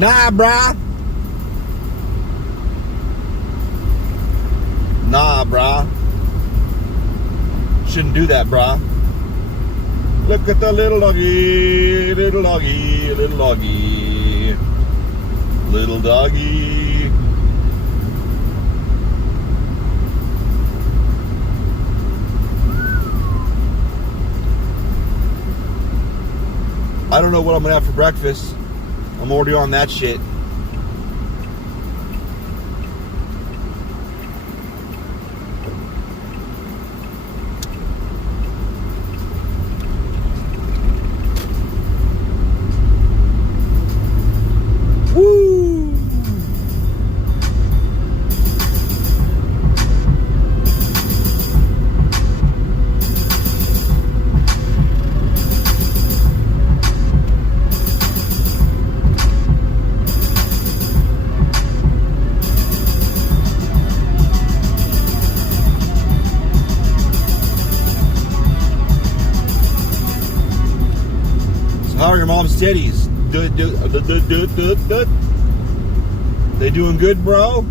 Nah, brah. Nah, brah. Shouldn't do that, brah. Look at the little doggy, little doggy, little doggy, little doggy. I don't know what I'm gonna have for breakfast. I'm already on that shit. Woo! How are your mom's titties? They doing good, bro?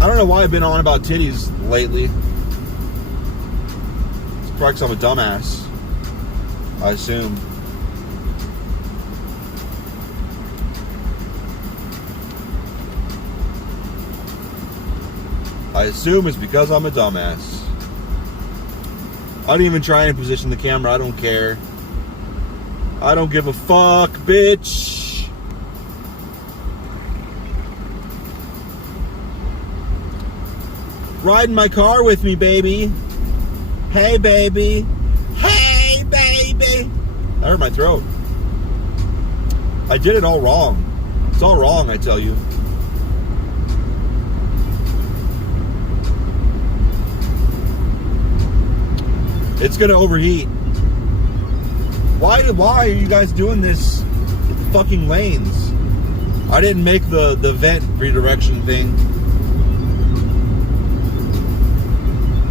I don't know why I've been on about titties lately. It's probably because I'm a dumbass, I assume. I assume it's because I'm a dumbass. I didn't even try and position the camera. I don't care. I don't give a fuck, bitch. Ride in my car with me, baby. Hey, baby. Hey, baby. That hurt my throat. I did it all wrong. It's all wrong, I tell you. It's gonna overheat. Why are you guys doing this fucking lanes? I didn't make the vent redirection thing.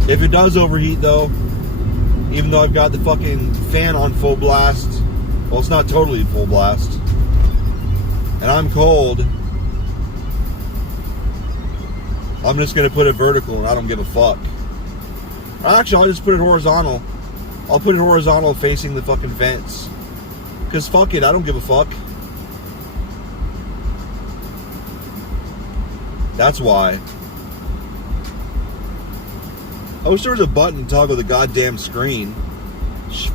If it does overheat though, even though I've got the fucking fan on full blast, well, it's not totally full blast, and I'm cold, I'm just gonna put it vertical and I don't give a fuck. Actually, I'll just put it horizontal. I'll put it horizontal facing the fucking vents. Because fuck it, I don't give a fuck. That's why. I wish there was a button to toggle the goddamn screen.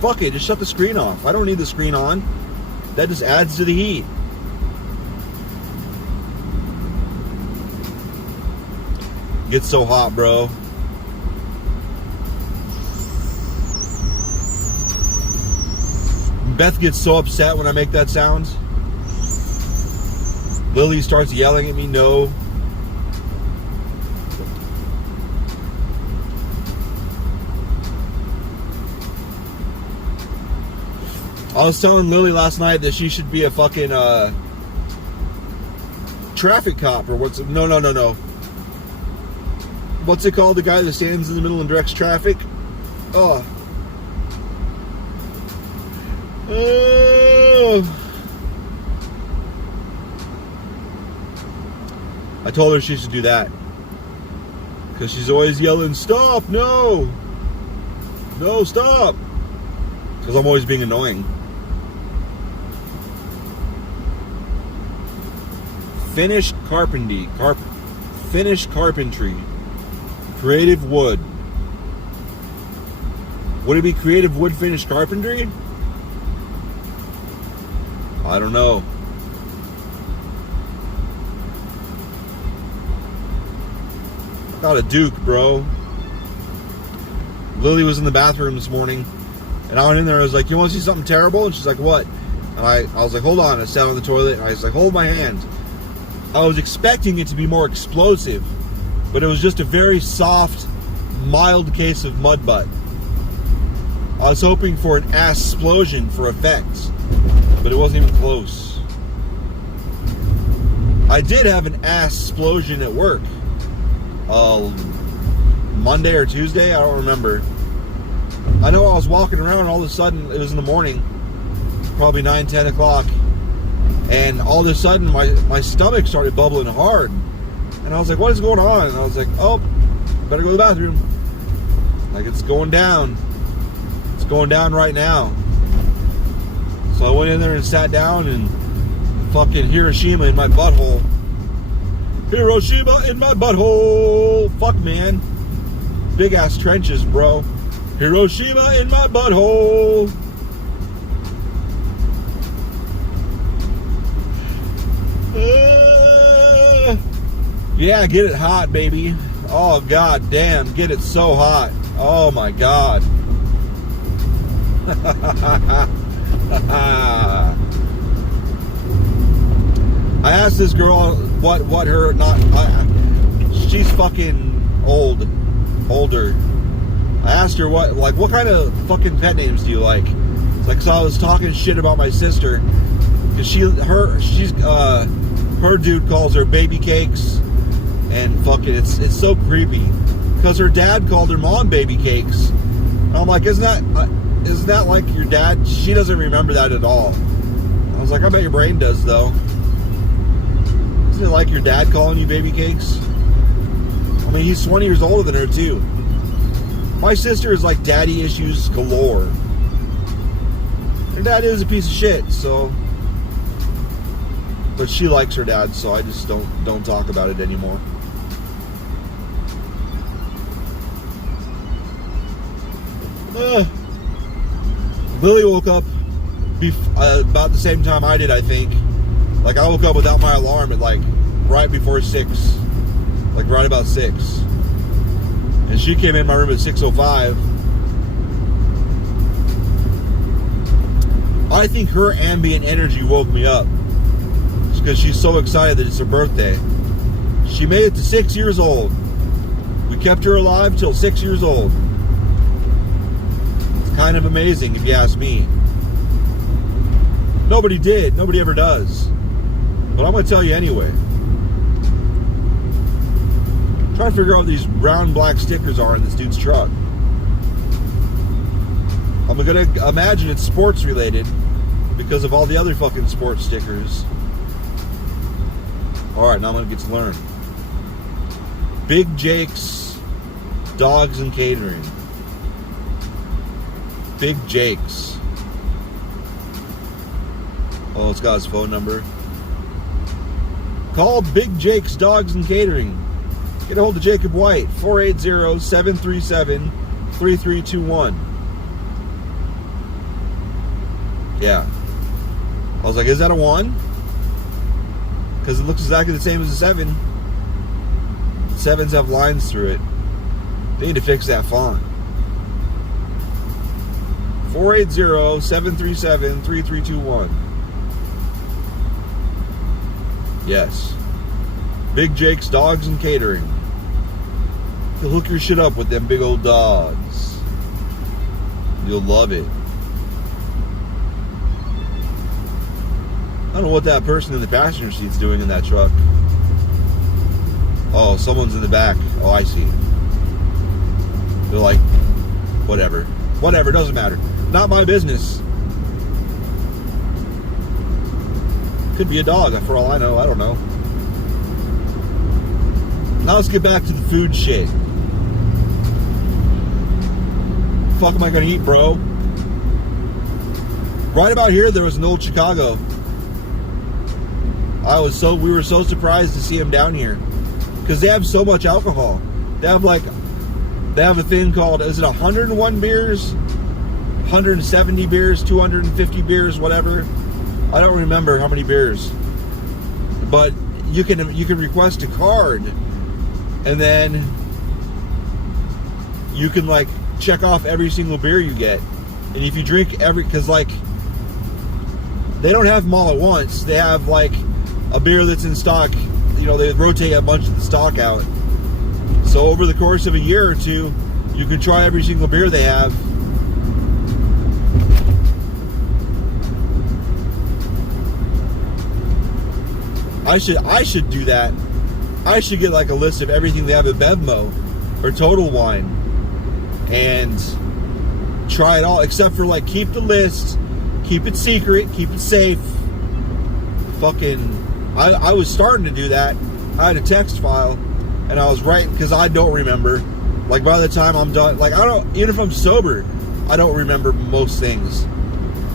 Fuck it, just shut the screen off. I don't need the screen on. That just adds to the heat. Gets so hot, bro. Beth gets so upset when I make that sound. Lily starts yelling at me, no. I was telling Lily last night that she should be a fucking traffic cop, or what's it? No. What's it called? The guy that stands in the middle and directs traffic? Oh. I told her she should do that. Because she's always yelling, stop, no, stop. Because I'm always being annoying. Finished carpentry. Creative wood. Would it be creative wood finished carpentry? I don't know. Not a Duke, bro. Lily was in the bathroom this morning, and I went in there. I was like, "You want to see something terrible?" And she's like, "What?" And I was like, "Hold on." I sat on the toilet, and I was like, "Hold my hand." I was expecting it to be more explosive, but it was just a very soft, mild case of mud butt. I was hoping for an ass explosion for effect, but it wasn't even close. I did have an ass explosion at work. Monday or Tuesday, I don't remember. I know I was walking around and all of a sudden, it was in the morning, probably 9, 10 o'clock. And all of a sudden, my stomach started bubbling hard. And I was like, what is going on? And I was like, oh, better go to the bathroom. Like, it's going down. It's going down right now. So I went in there and sat down, and fucking Hiroshima in my butthole. Hiroshima in my butthole. Fuck, man. Big ass trenches, bro. Hiroshima in my butthole. Yeah, get it hot, baby. Oh, god damn, get it so hot. Oh my god. I asked this girl what her she's fucking older. I asked her what kind of fucking pet names do you like? It's like, so I was talking shit about my sister, because her dude calls her baby cakes, and fucking it's so creepy, because her dad called her mom baby cakes. And I'm like, isn't that like your dad? She doesn't remember that at all. I was like, I bet your brain does though. Isn't it like your dad calling you baby cakes? I mean, he's 20 years older than her too. My sister is like daddy issues galore. Her dad is a piece of shit, so. But she likes her dad, so I just don't talk about it anymore. Lily woke up about the same time I did, I think. Like, I woke up without my alarm at like right before 6. Like right about 6. And she came in my room at 6:05. I think her ambient energy woke me up, because she's so excited that it's her birthday. She made it to 6 years old. We kept her alive till 6 years old. It's kind of amazing, if you ask me. Nobody did. Nobody ever does. But I'm going to tell you anyway. Try to figure out what these brown black stickers are in this dude's truck. I'm going to imagine it's sports related, because of all the other fucking sports stickers. Alright, now I'm going to get to learn. Big Jake's Dogs and Catering. Big Jake's. Oh, it's got his phone number. Call Big Jake's Dogs and Catering. Get a hold of Jacob White, 480-737-3321. Yeah. I was like, is that a 1? Because it looks exactly the same as a 7. 7s have lines through it. They need to fix that font. 480-737-3321. Yes. Big Jake's Dogs and Catering. You'll hook your shit up with them big old dogs. You'll love it. I don't know what that person in the passenger seat's doing in that truck. Oh, someone's in the back. Oh, I see. They're like, whatever. Whatever, doesn't matter. Not my business. Could be a dog, for all I know. I don't know. Now let's get back to the food shit. Fuck am I gonna eat, bro? Right about here, there was an old Chicago. We were so surprised to see him down here, because they have so much alcohol. They have a thing called, is it 101 beers, 170 beers, 250 beers, whatever. I don't remember how many beers, but you can request a card, and then you can like check off every single beer you get. And if you drink because like they don't have them all at once, they have like a beer that's in stock, they rotate a bunch of the stock out. So over the course of a year or two, you can try every single beer they have. I should do that. I should get like a list of everything they have at Bevmo or Total Wine and try it all, except for like keep the list, Keep it secret. Keep it safe. Fucking, I was starting to do that. I had a text file, and I was writing, because I don't remember. Like, by the time I'm done, like, I don't, even if I'm sober, I don't remember most things.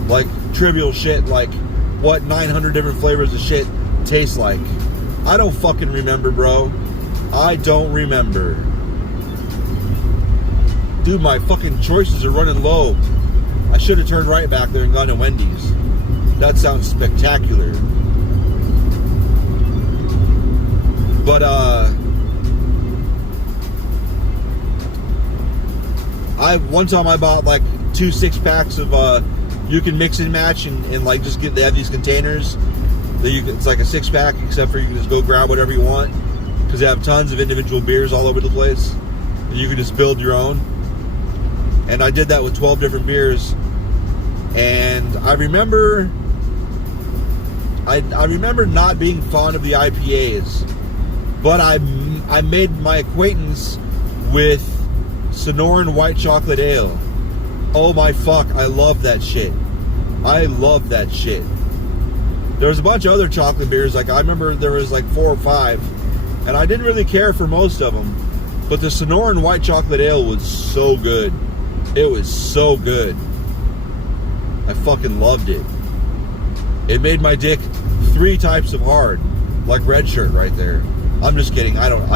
Like, trivial shit, like what 900 different flavors of shit taste like. I don't fucking remember, bro. I don't remember. Dude, my fucking choices are running low. I should have turned right back there and gone to Wendy's. That sounds spectacular. But, one time I bought like 2 6-packs of, you can mix and match and like just they have these containers that it's like a 6-pack, except for you can just go grab whatever you want, because they have tons of individual beers all over the place, and you can just build your own. And I did that with 12 different beers, and I remember not being fond of the IPAs, but I made my acquaintance with Sonoran White Chocolate Ale. Oh my fuck, I love that shit. I love that shit. There's a bunch of other chocolate beers, like I remember there was like 4 or 5, and I didn't really care for most of them, but the Sonoran White Chocolate Ale was so good. It was so good. I fucking loved it. It made my dick 3 types of hard, like Red Shirt right there. I'm just kidding. I don't.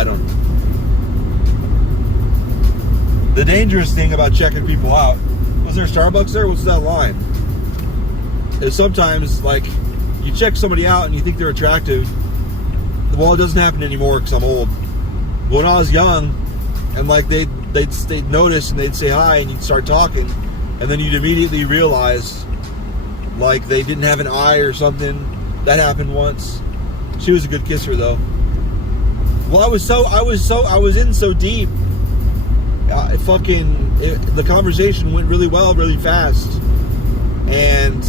The dangerous thing about checking people out, was there Starbucks there? What's that line? Is sometimes, like, you check somebody out and you think they're attractive. Well, it doesn't happen anymore because I'm old. When I was young, and like they'd notice and they'd say hi and you'd start talking, and then you'd immediately realize like they didn't have an eye or something. That happened once. She was a good kisser though. Well, I was in so deep. The conversation went really well, really fast, and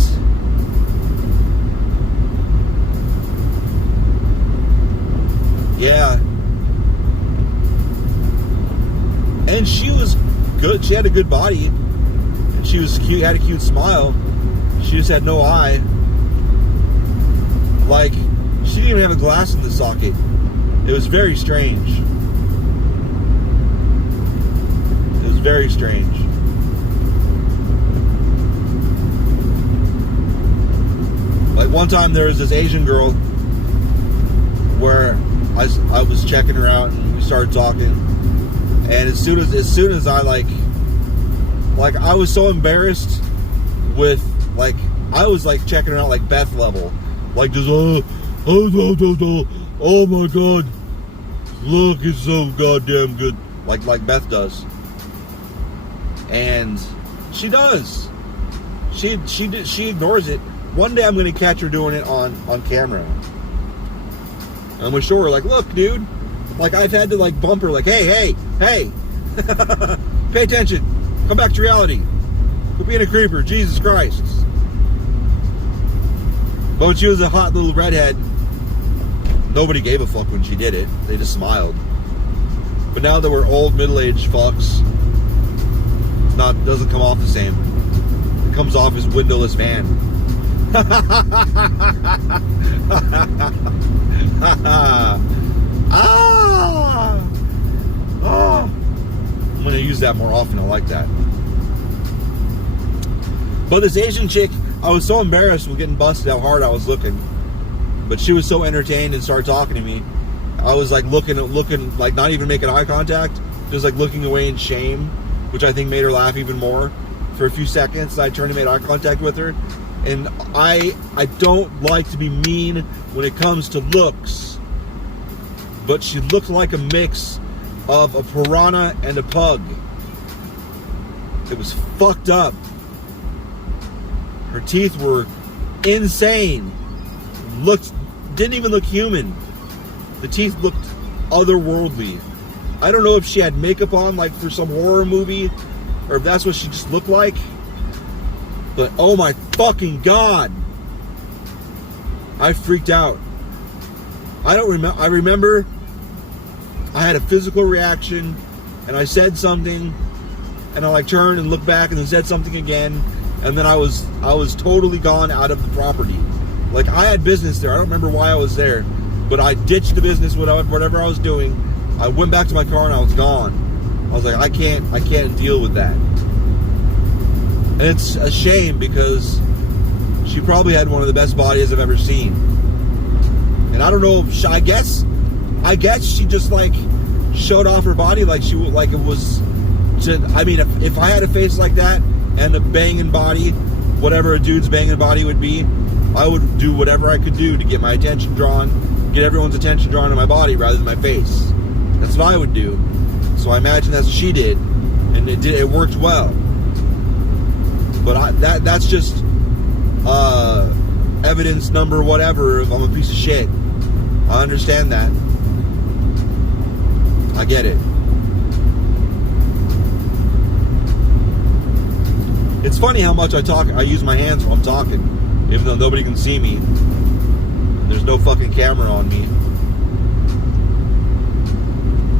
yeah, and she was good. She had a good body, and she was cute. Had a cute smile. She just had no eye. Like, she didn't even have a glass in the socket. It was very strange. Very strange. Like one time there was this Asian girl where I was checking her out and we started talking, and as soon as I like I was so embarrassed with, like, I was like checking her out like Beth level, like just oh my god, look, it's so goddamn good, like Beth does. And she does. She ignores it. One day I'm gonna catch her doing it on camera. I'm gonna show her, like, look, dude. Like, I've had to like bump her, like, hey, pay attention. Come back to reality. Quit being a creeper. Jesus Christ. But when she was a hot little redhead, nobody gave a fuck when she did it. They just smiled. But now that we're old middle-aged fucks, doesn't come off the same. It comes off as windowless man. I'm gonna use that more often. I like that. But this Asian chick, I was so embarrassed with getting busted how hard I was looking, but she was so entertained and started talking to me. I was like looking like not even making eye contact, just like looking away in shame, which I think made her laugh even more. For a few seconds, I turned and made eye contact with her. And I don't like to be mean when it comes to looks, but she looked like a mix of a piranha and a pug. It was fucked up. Her teeth were insane. Didn't even look human. The teeth looked otherworldly. I don't know if she had makeup on like for some horror movie, or if that's what she just looked like. But oh my fucking god, I freaked out. I remember I had a physical reaction, and I said something, and I like turned and looked back and then said something again, and then I was totally gone out of the property. Like, I had business there. I don't remember why I was there, but I ditched the business, whatever I was doing. I went back to my car and I was gone. I was like, I can't deal with that. And it's a shame because she probably had one of the best bodies I've ever seen. And I don't know, I guess she just like showed off her body like it was. I mean, if I had a face like that and a banging body, whatever a dude's banging body would be, I would do whatever I could do to get my attention drawn, get everyone's attention drawn to my body rather than my face. That's what I would do. So I imagine that's what she did, and it worked well. But that's just evidence number whatever if I'm a piece of shit. I understand that. I get it. It's funny how much I use my hands while I'm talking, even though nobody can see me. There's no fucking camera on me.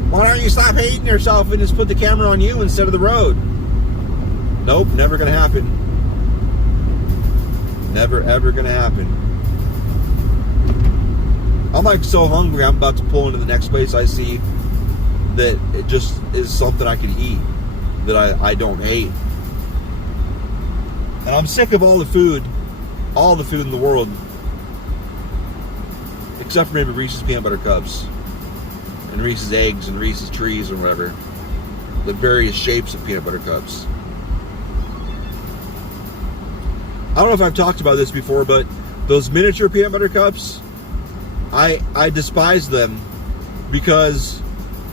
Why don't you stop hating yourself and just put the camera on you instead of the road? Nope, never gonna happen. Never ever gonna happen. I'm like so hungry I'm about to pull into the next place I see that it just is something I can eat that I don't hate. And I'm sick of all the food in the world, except for maybe Reese's peanut butter cups and Reese's eggs and Reese's trees or whatever, the various shapes of peanut butter cups. I don't know if I've talked about this before, but those miniature peanut butter cups, I despise them because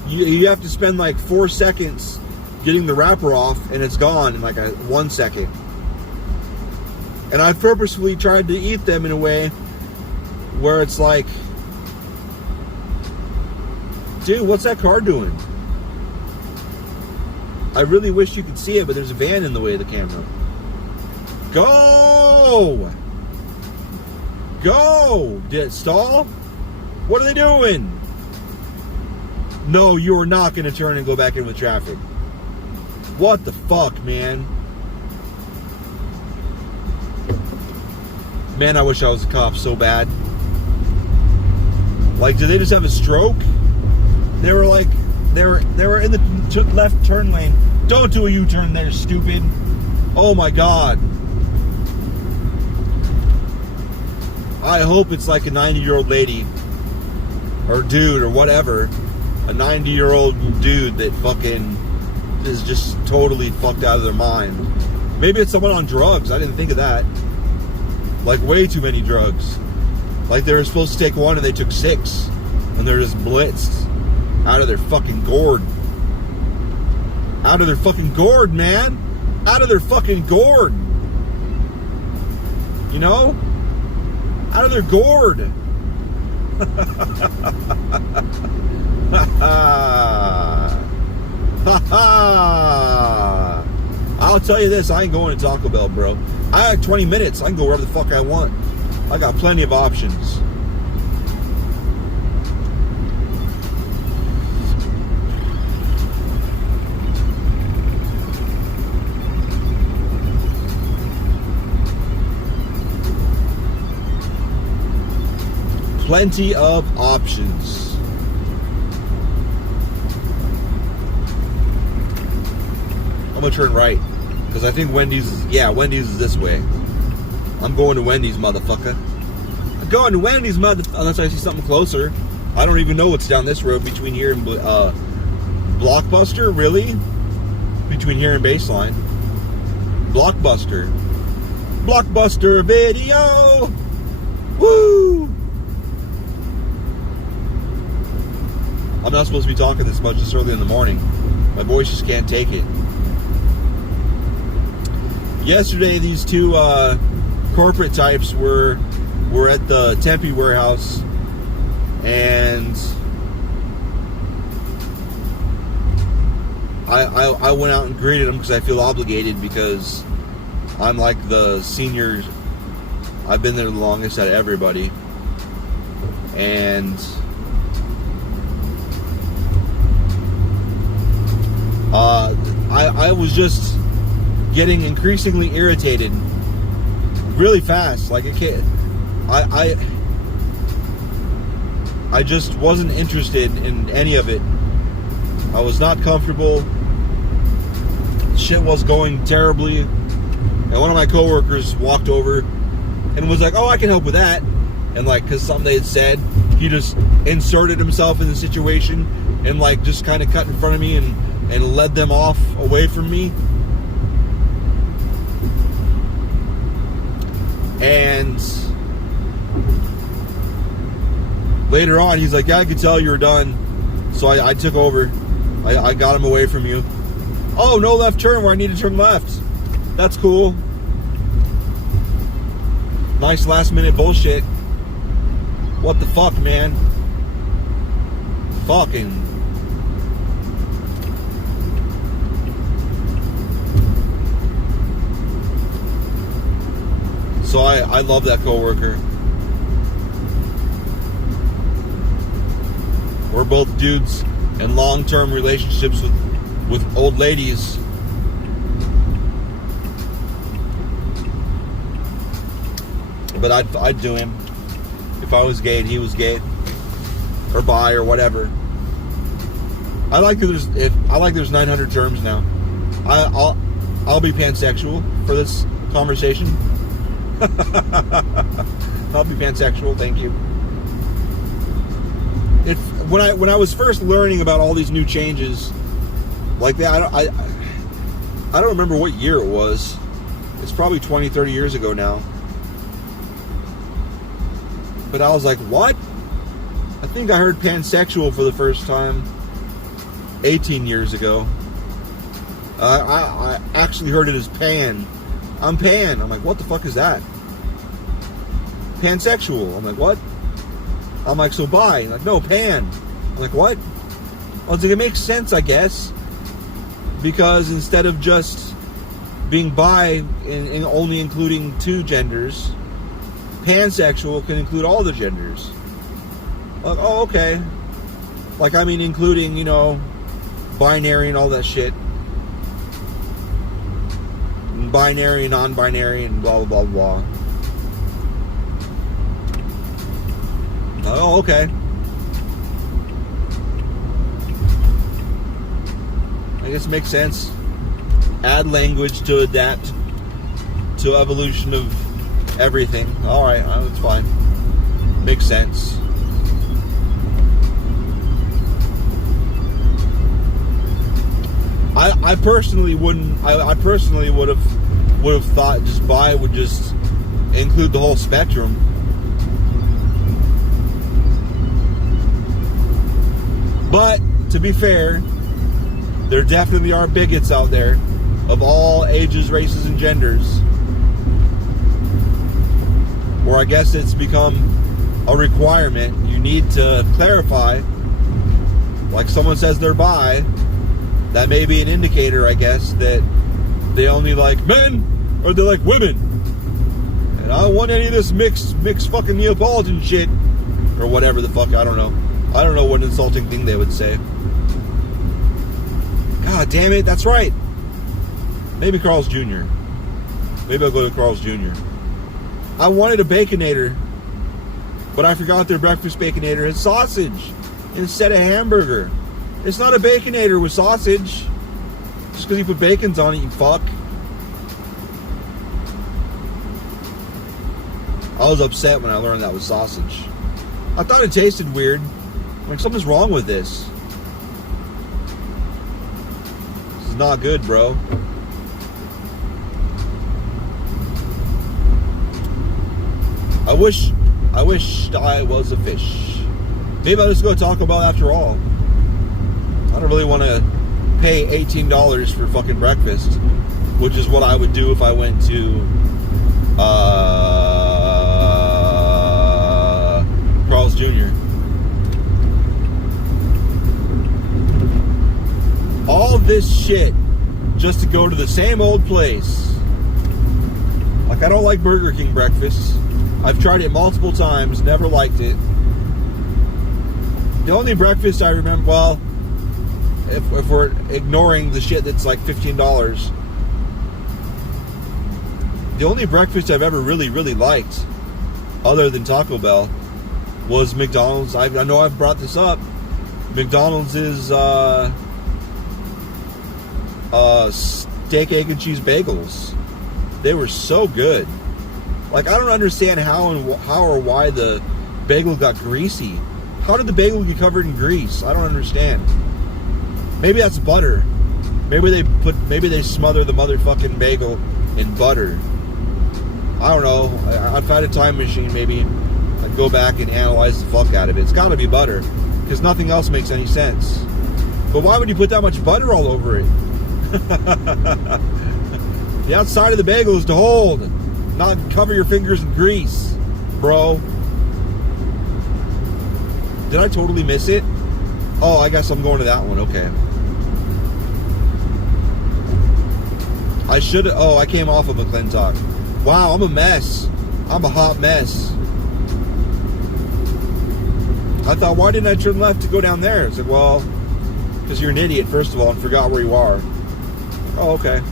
you have to spend like 4 seconds getting the wrapper off and it's gone in like 1 second. And I've purposefully tried to eat them in a way where it's like, dude, what's that car doing? I really wish you could see it, but there's a van in the way of the camera. Go! Go! Did it stall? What are they doing? No, you are not going to turn and go back in with traffic. What the fuck, man? Man, I wish I was a cop so bad. Like, did they just have a stroke? They were in the left turn lane. Don't do a U-turn there, stupid. Oh my God. I hope it's like a 90-year-old lady or dude or whatever. A 90-year-old dude that fucking is just totally fucked out of their mind. Maybe it's someone on drugs. I didn't think of that. Like way too many drugs. Like they were supposed to take 1 and they took 6. And they're just blitzed out of their fucking gourd. Out of their fucking gourd, man. Out of their fucking gourd. You know? Out of their gourd. I'll tell you this, I ain't going to Taco Bell, bro. I have 20 minutes. I can go wherever the fuck I want. I got plenty of options. Plenty of options. I'm gonna turn right because I think Wendy's is this way. I'm going to Wendy's, motherfucker. I'm going to Wendy's, unless I see something closer. I don't even know what's down this road between here and Blockbuster. Really? Between here and Baseline. Blockbuster Video. Woo! I'm not supposed to be talking this much this early in the morning. My voice just can't take it. Yesterday, these two corporate types were at the Tempe warehouse, and I went out and greeted them because I feel obligated because I'm like the senior. I've been there the longest out of everybody, and I was just getting increasingly irritated really fast. Like, I just wasn't interested in any of it. I was not comfortable. Shit was going terribly. And one of my coworkers walked over and was like, "Oh, I can help with that." And like, because something they had said, he just inserted himself in the situation and like just kind of cut in front of me and led them off away from me. And later on, he's like, "Yeah, I could tell you were done." So I took over. I got him away from you. "Oh, no left turn where I need to turn left." That's cool. Nice last minute bullshit. What the fuck, man? Fucking. So I love that coworker. We're both dudes in long-term relationships with old ladies. But I'd do him if I was gay and he was gay or bi or whatever. I like there's 900 terms now. I'll be pansexual for this conversation. I'll be pansexual. Thank you. When I was first learning about all these new changes like that, I don't remember what year it was. It's probably 20, 30 years ago now. But I was like, what? I think I heard pansexual for the first time 18 years ago. I actually heard it as pan. I'm pan. I'm like, what the fuck is that? Pansexual. I'm like, what? I'm like, so bi? I'm like, no, pan. I'm like, what? I was like, it makes sense, I guess. Because instead of just being bi and only including two genders, pansexual can include all the genders. Like, oh, okay. Like, I mean, including, binary and all that shit. Binary, non-binary, and blah, blah, blah, blah. Oh, okay. I guess it makes sense. Add language to adapt to evolution of everything. Alright, that's fine. Makes sense. I personally wouldn't. I personally would have thought just bi would just include the whole spectrum. But to be fair, there definitely are bigots out there of all ages, races, and genders, where I guess it's become a requirement. You need to clarify. Like, someone says they're bi, that may be an indicator, I guess, that they only like men or they like women. And I don't want any of this mixed fucking Neapolitan shit or whatever the fuck. I don't know. I don't know what insulting thing they would say. God damn it, that's right. Maybe Carl's Jr. Maybe I'll go to Carl's Jr. I wanted a Baconator, but I forgot their breakfast Baconator has sausage instead of hamburger. It's not a Baconator with sausage. Just because you put bacons on it, you fuck. I was upset when I learned that was sausage. I thought it tasted weird. Like, something's wrong with this. This is not good, bro. I wish I was a fish. Maybe I'll just go to Taco Bell after all. I don't really want to pay $18 for fucking breakfast, which is what I would do if I went to Carl's Jr. All this shit just to go to the same old place. Like, I don't like Burger King breakfast. I've tried it multiple times, never liked it. The only breakfast I remember, well, if we're ignoring the shit that's like $15, The only breakfast I've ever really, really liked, other than Taco Bell, was McDonald's. I know I've brought this up. McDonald's is steak, egg, and cheese bagels. They were so good. Like, I don't understand how or why the bagel got greasy. How did the bagel get covered in grease? I don't understand. Maybe that's butter. Maybe they smother the motherfucking bagel in butter. I don't know. If I had a time machine, maybe I'd go back and analyze the fuck out of it. It's got to be butter, because nothing else makes any sense. But why would you put that much butter all over it? The outside of the bagel is to hold, not cover your fingers in grease, bro. Did I totally miss it? Oh, I guess I'm going to that one. Okay. I should. Oh, I came off of McClintock. Wow, I'm a mess. I'm a hot mess. I thought, why didn't I turn left to go down there? It's like, well, because you're an idiot, first of all, and forgot where you are. Oh, okay.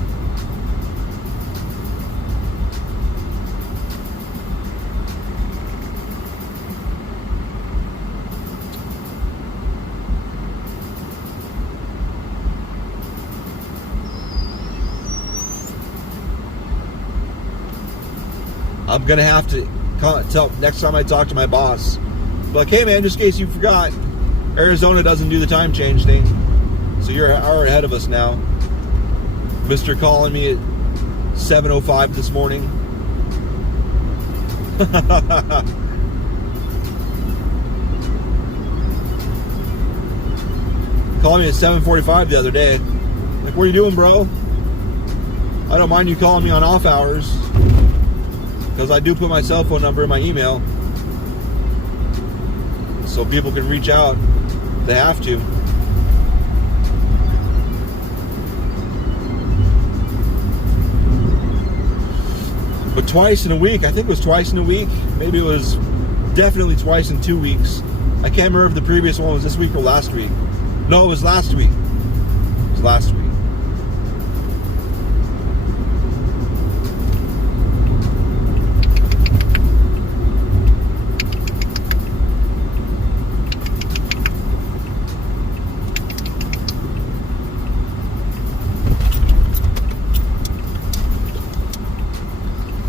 I'm going to have to tell next time I talk to my boss. Like, hey man, just in case you forgot, Arizona doesn't do the time change thing. So you're an hour ahead of us now. Mr. calling me at 7:05 this morning. Called me at 7:45 the other day. Like, what are you doing, bro? I don't mind you calling me on off hours, because I do put my cell phone number in my email so people can reach out. They have to. But twice in a week, I think it was twice in a week. Maybe it was definitely twice in 2 weeks. I can't remember if the previous one was this week or last week. No, it was last week. It was last week.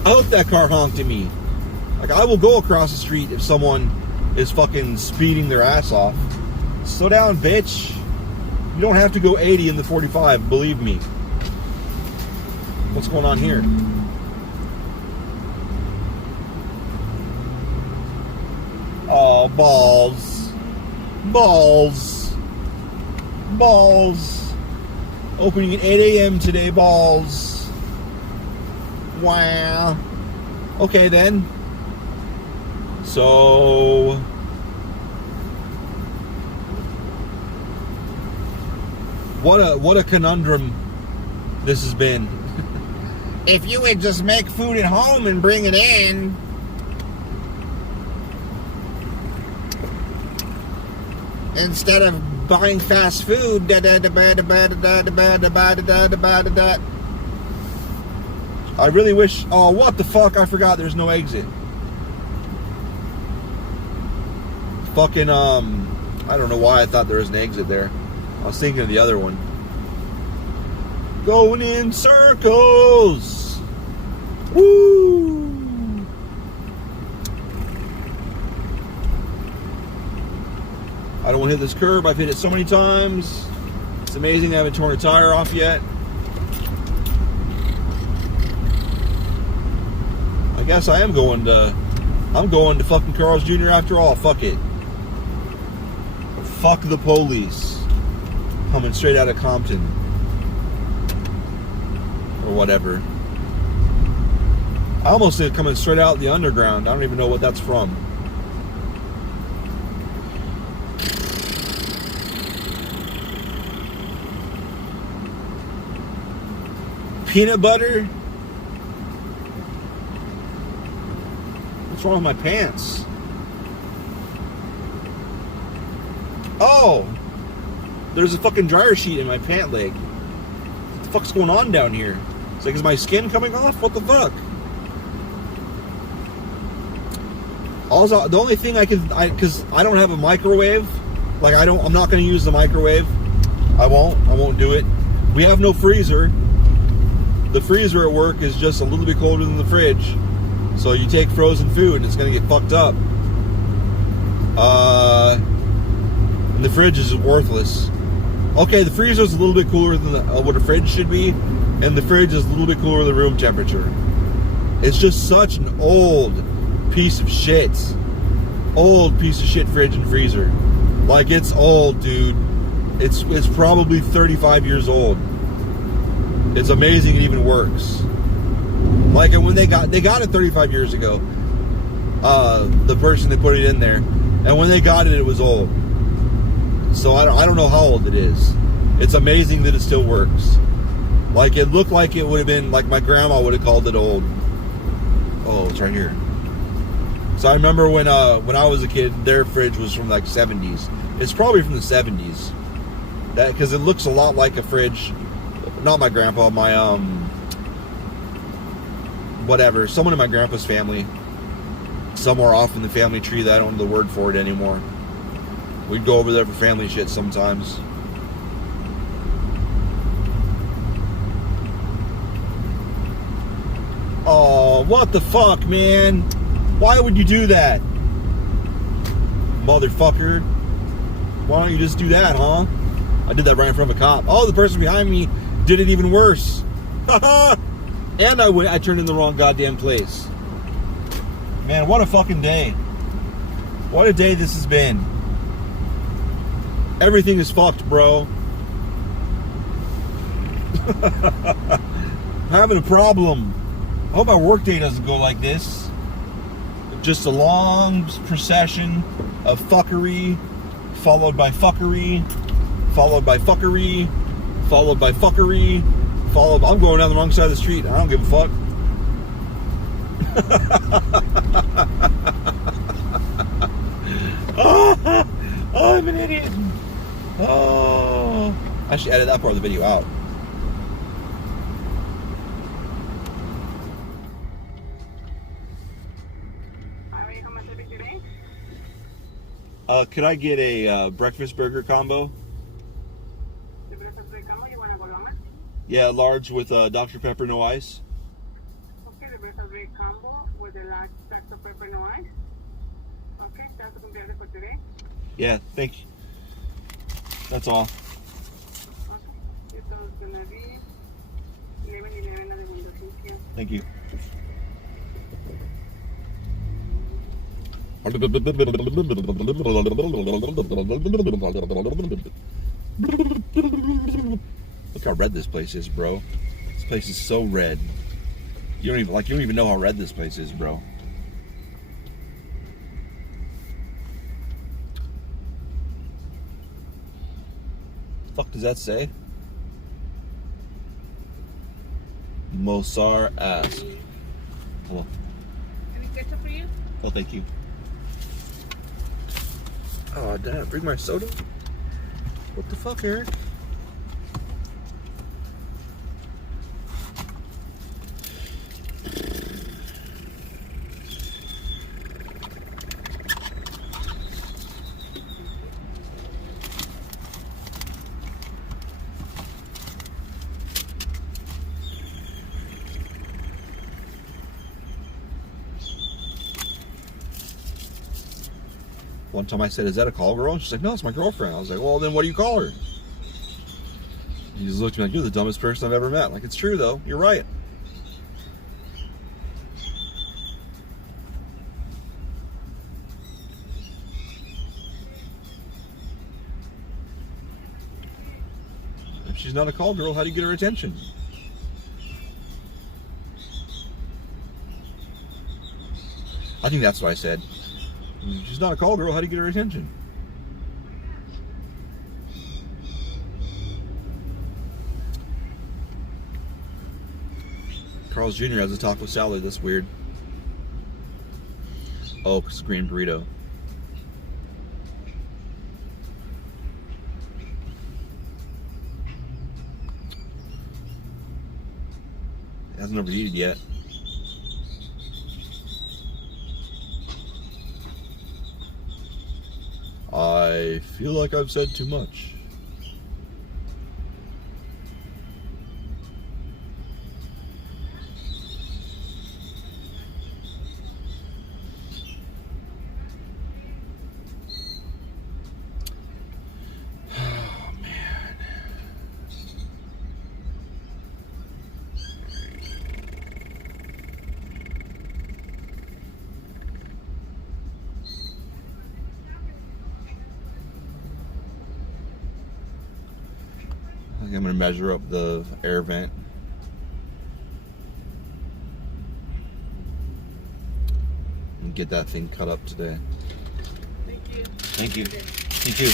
I hope that car honked at me. Like, I will go across the street if someone is fucking speeding their ass off. Slow down, bitch. You don't have to go 80 in the 45, believe me. What's going on here? Oh, balls. Balls. Balls. Opening at 8 a.m. today, balls. Wow. Okay then. So what a conundrum this has been. If you would just make food at home and bring it in. Instead of buying fast food. I really wish... Oh, what the fuck? I forgot there's no exit. Fucking, I don't know why I thought there was an exit there. I was thinking of the other one. Going in circles! Woo! I don't want to hit this curb. I've hit it so many times. It's amazing I haven't torn a tire off yet. I guess I am going to... I'm going to fucking Carl's Jr. after all. Fuck it. Fuck the police. Coming straight out of Compton. Or whatever. I almost said coming straight out the underground. I don't even know what that's from. Peanut butter? What's wrong with my pants? Oh! There's a fucking dryer sheet in my pant leg. What the fuck's going on down here? It's like, is my skin coming off? What the fuck? Also, the only thing because I don't have a microwave. Like I'm not going to use the microwave. I won't do it. We have no freezer. The freezer at work is just a little bit colder than the fridge. So you take frozen food and it's going to get fucked up. And the fridge is worthless. Okay, the freezer is a little bit cooler than what a fridge should be, and the fridge is a little bit cooler than room temperature. It's just such an old piece of shit. Old piece of shit fridge and freezer. Like, it's old, dude. It's probably 35 years old. It's amazing it even works. Like, and when they got it 35 years ago, the person that put it in there, and when they got it, it was old. So I don't know how old it is. It's amazing that it still works. Like, it looked like it would have been, like my grandma would have called it old. Oh, it's right here. So I remember when I was a kid, their fridge was from like 70s. It's probably from the 70s. That because it looks a lot like a fridge. Not my grandpa, my whatever. Someone in my grandpa's family. Somewhere off in the family tree that I don't know the word for it anymore. We'd go over there for family shit sometimes. Oh, what the fuck, man? Why would you do that? Motherfucker. Why don't you just do that, huh? I did that right in front of a cop. Oh, the person behind me did it even worse. And I turned in the wrong goddamn place. Man, what a fucking day. What a day this has been. Everything is fucked, bro. Having a problem. I hope our workday doesn't go like this. Just a long procession of fuckery, followed by fuckery, followed by fuckery, followed by fuckery, I'm going down the wrong side of the street. I don't give a fuck. Oh, I'm an idiot. Oh, I should edit that part of the video out. Could I get a breakfast burger combo? The breakfast burger combo, you want a bologna? Yeah, large with Dr. Pepper, no ice. Okay, the breakfast burger combo with the large Dr. Pepper, no ice. Okay, that's complete for today. Yeah, thank you. That's all. Okay, so it's gonna be 11:11 on the window. Thank you. Look how red this place is, bro. This place is so red. You don't even know how red this place is, bro. The fuck does that say? Mosar ask. Hello. Any ketchup for you? Oh, thank you. Oh, damn. Bring my soda? What the fuck, Eric? One time I said, "Is that a call girl?" And she's like, "No, it's my girlfriend." I was like, "Well, then what do you call her?" He just looked at me like, "You're the dumbest person I've ever met." I'm like, it's true though. You're right. If she's not a call girl, how do you get her attention? I think that's what I said. She's not a call girl, how do you get her attention? Carl's Jr. has a taco salad, that's weird. Oh, it's a green burrito. It hasn't overheated yet. feel like I've said too much. I think I'm going to measure up the air vent. And get that thing cut up today. Thank you. Thank you. Thank you.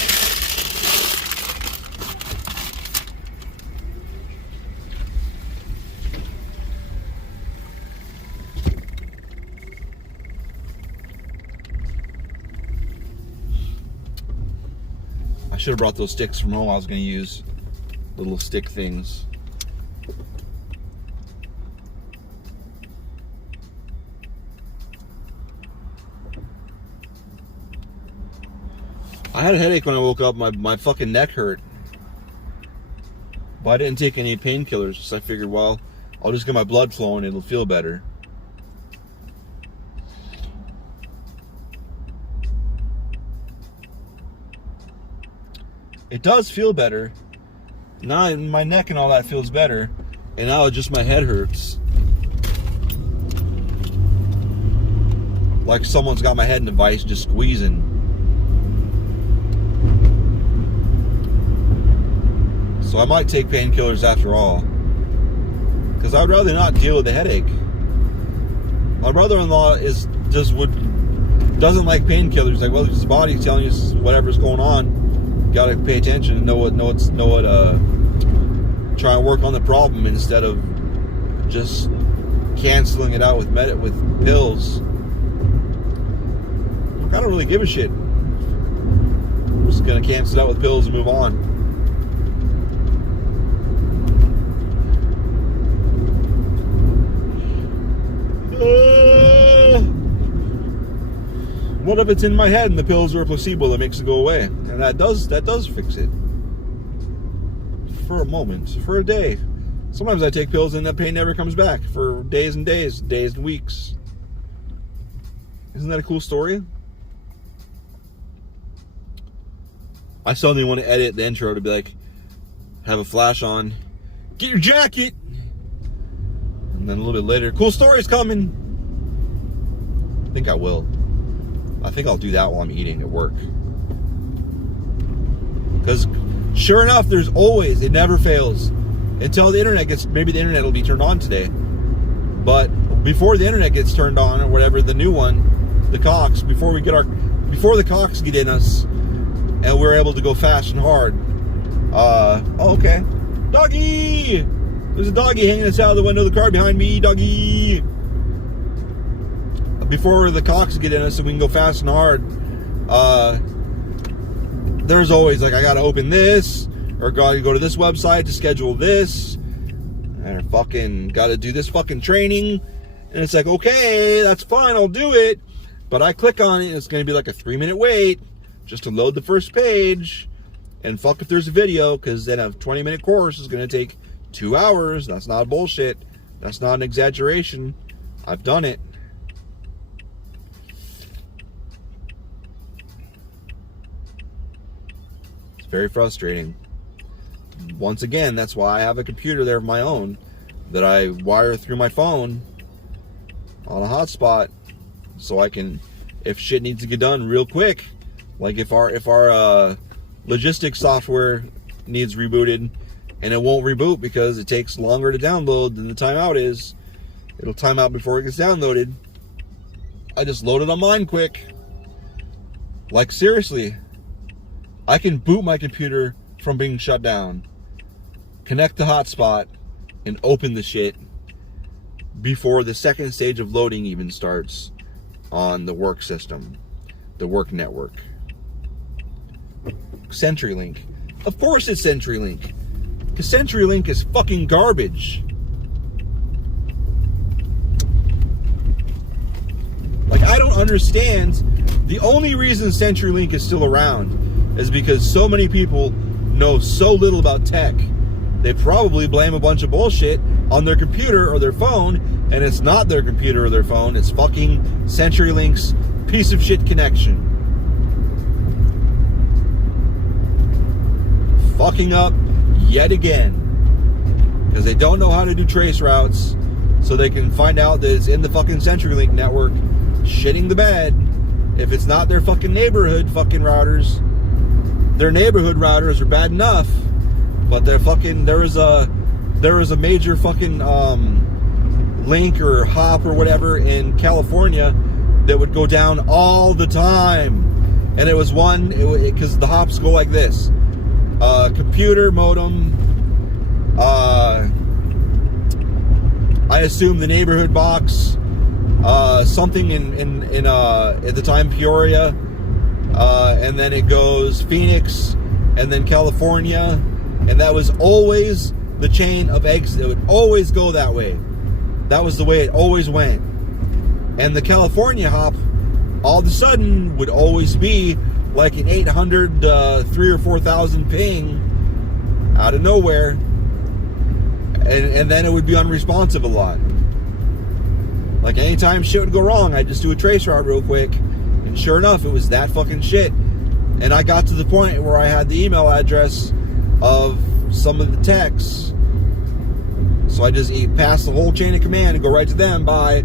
I should have brought those sticks from home. I was going to use little stick things. I had a headache when I woke up. My fucking neck hurt. But I didn't take any painkillers, so I figured, well, I'll just get my blood flowing, it'll feel better. It does feel better. Now my neck and all that feels better, and now just my head hurts. Like someone's got my head in a vice just squeezing. So I might take painkillers after all, because I'd rather not deal with the headache. My brother-in-law doesn't like painkillers. Like, well, his body's telling you whatever's going on. Gotta pay attention and try and work on the problem instead of just canceling it out with pills. I don't really give a shit. I'm just gonna cancel it out with pills and move on. What if it's in my head and the pills are a placebo that makes it go away? And that does fix it. For a moment, for a day. Sometimes I take pills and that pain never comes back for days and days and weeks. Isn't that a cool story? I suddenly want to edit the intro to be like, have a flash on, get your jacket, and then a little bit later, cool story's coming. I think I will. I think I'll do that while I'm eating at work. Because sure enough, there's always, it never fails. Until the internet maybe the internet will be turned on today. But before the internet gets turned on, or whatever, the new one, the Cox, before the Cox get in us, and we're able to go fast and hard. Okay. Doggy! There's a doggy hanging outside the window of the car behind me, doggy! Before the Cox get in us and we can go fast and hard, there's always like, I gotta open this, or gotta go to this website to schedule this, and I fucking gotta do this fucking training, and it's like, okay, that's fine, I'll do it, but I click on it and it's gonna be like a 3-minute wait just to load the first page, and fuck if there's a video, because then a 20-minute course is gonna take 2 hours. That's not bullshit. That's not an exaggeration. I've done it. Very frustrating. Once again, that's why I have a computer there of my own that I wire through my phone on a hotspot, so I can, if shit needs to get done real quick, like if our logistics software needs rebooted and it won't reboot because it takes longer to download than the timeout is, it'll time out before it gets downloaded. I just load it on mine quick. Like, seriously. I can boot my computer from being shut down, connect the hotspot, and open the shit before the second stage of loading even starts on the work system, the work network. CenturyLink. Of course it's CenturyLink, because CenturyLink is fucking garbage. Like, I don't understand. The only reason CenturyLink is still around is because so many people know so little about tech. They probably blame a bunch of bullshit on their computer or their phone, and it's not their computer or their phone. It's fucking CenturyLink's piece of shit connection. Fucking up yet again. Because they don't know how to do trace routes, so they can find out that it's in the fucking CenturyLink network, shitting the bed. If it's not their fucking neighborhood fucking routers, their neighborhood routers are bad enough, but they're fucking, there was a major fucking link or hop or whatever in California that would go down all the time, and it was one, because the hops go like this: computer modem, I assume the neighborhood box, something in at the time Peoria, and then it goes Phoenix, and then California, and that was always the chain of exit. It would always go that way. That was the way it always went. And the California hop, all of a sudden, would always be like an 800, 3,000 or 4,000 ping out of nowhere. And then it would be unresponsive a lot. Like anytime shit would go wrong, I'd just do a trace route real quick. And sure enough, it was that fucking shit. And I got to the point where I had the email address of some of the techs. So I just pass the whole chain of command and go right to them by